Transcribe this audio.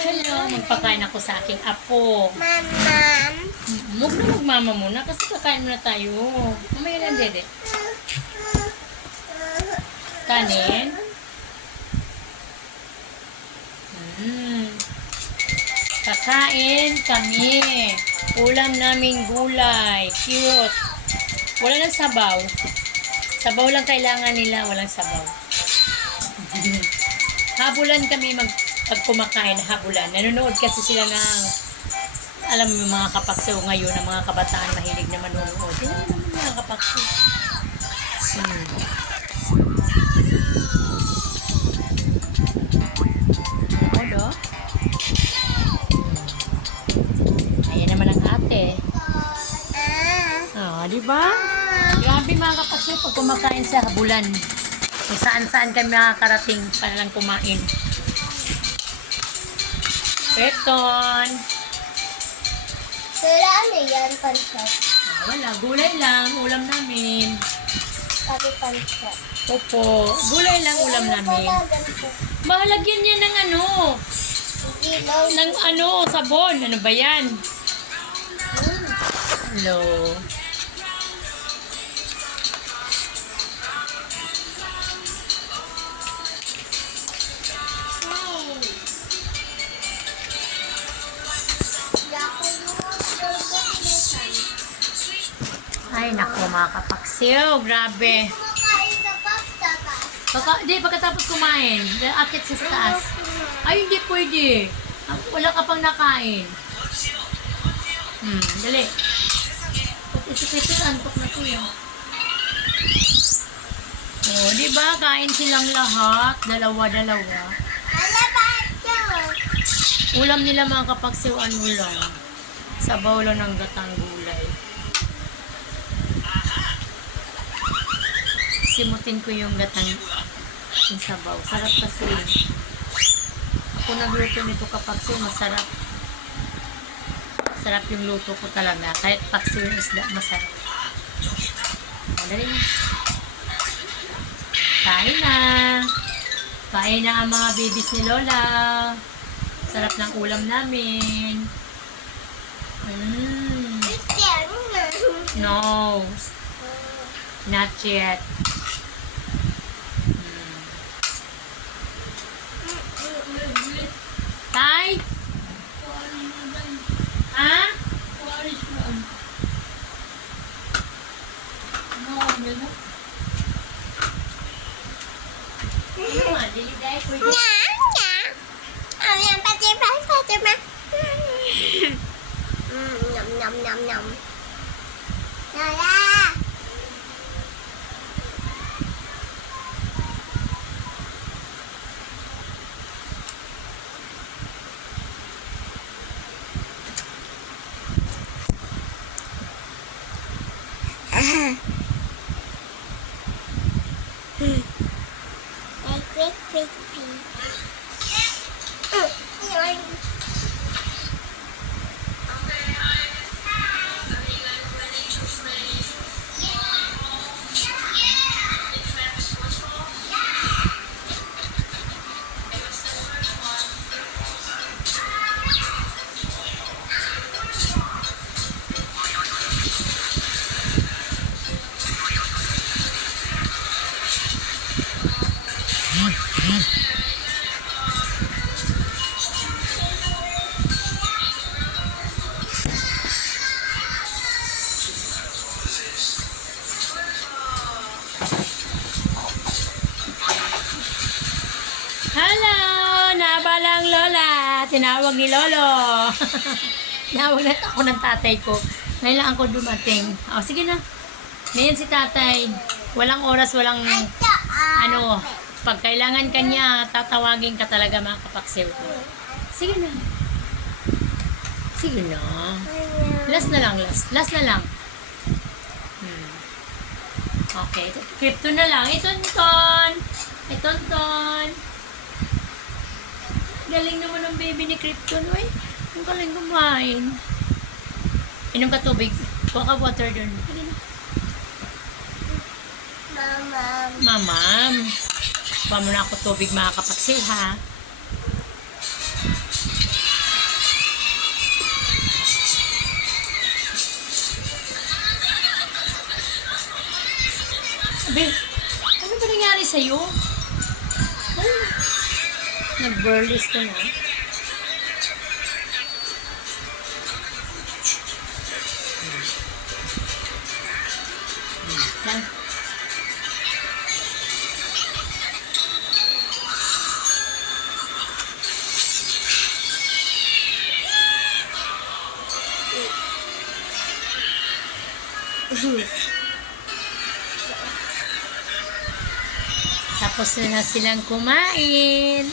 Hello, magpakain ako sa aking apo. Mamam. Huwag na magmama muna kasi kakain muna tayo. Mamaya lang, dede. Kanin. Mm. Kakain kami. Ulam namin gulay. Cute. Wala nang sabaw. Sabaw lang kailangan nila. Walang sabaw. habulan kami mag pag kumakain, habulan. Nanonood kasi sila ng alam mo mga kapaksaw ngayon, ang mga kabataan mahilig na manonood. Yan naman mga kapaksaw. Hmm. Ano, do? Ayan naman ang ate. Ah, di ba? Grabe mga kapaksaw pag kumakain sa habulan. Kung saan-saan kami makakarating para lang kumain. Peton. Sila ano yan? Pansat. Ah, wala, gulay lang, ulam namin. Sabi pansat. Opo, gulay lang ulam namin. ganito. Mahalagyan niya ng ano, Ilaw. ng ano, sabon. Ano ba yan? Hmm. Hello. Ay, naku mga kapaksiw. Grabe. Sa. Baka, di, pagkatapos kumain, akit sa taas. Ay, hindi pwede. Ah, Wala ka pang nakain. Hmm, dali. Pag isipit ito, antok na to yun. Oh, di ba? Kain silang lahat. Dalawa-dalawa. Ulam nila mga kapaksiw, ano lang. Sabaw lang ng gatang gulay. Simutin ko yung gatang yung sabaw. Sarap kasi. Ako nagluto nito kapaksiw, masarap. Sarap yung luto ko talaga. Kahit paksiw yung isda, masarap. O, dali na. Kain na. Kain na ang mga babies ni Lola. Sarap ng ulam namin. Mm. No. Not yet. nhầm nhầm nhầm rồi ra Ah. Ay, quick, quick, quick. Hello! Nabalang Lola! Tinawag ni Lolo. Tinawag na ako ng tatay ko. Ngayon lang ako dumating. O, sige na. Ngayon si tatay. Walang oras, walang ah. ano. Pag kailangan ka niya, tatawagin ka talaga mga kapaksiw ko. Sige na. Sige na. Last na lang, last. Last na lang. Hmm. Okay. Crypto na lang. Itonton. Itonton. Galing naman ng baby ni Krypton, oy. Ang galing kumain. Inom ka tubig. Kuha ka water dun. Sige na. Mama. Mamam. Kuha muna ako tubig mga kapaksi ha. Sabi, ano ba nangyari sa'yo? Ay, nag-burlist ko na. Yan. Tapos na silang kumain.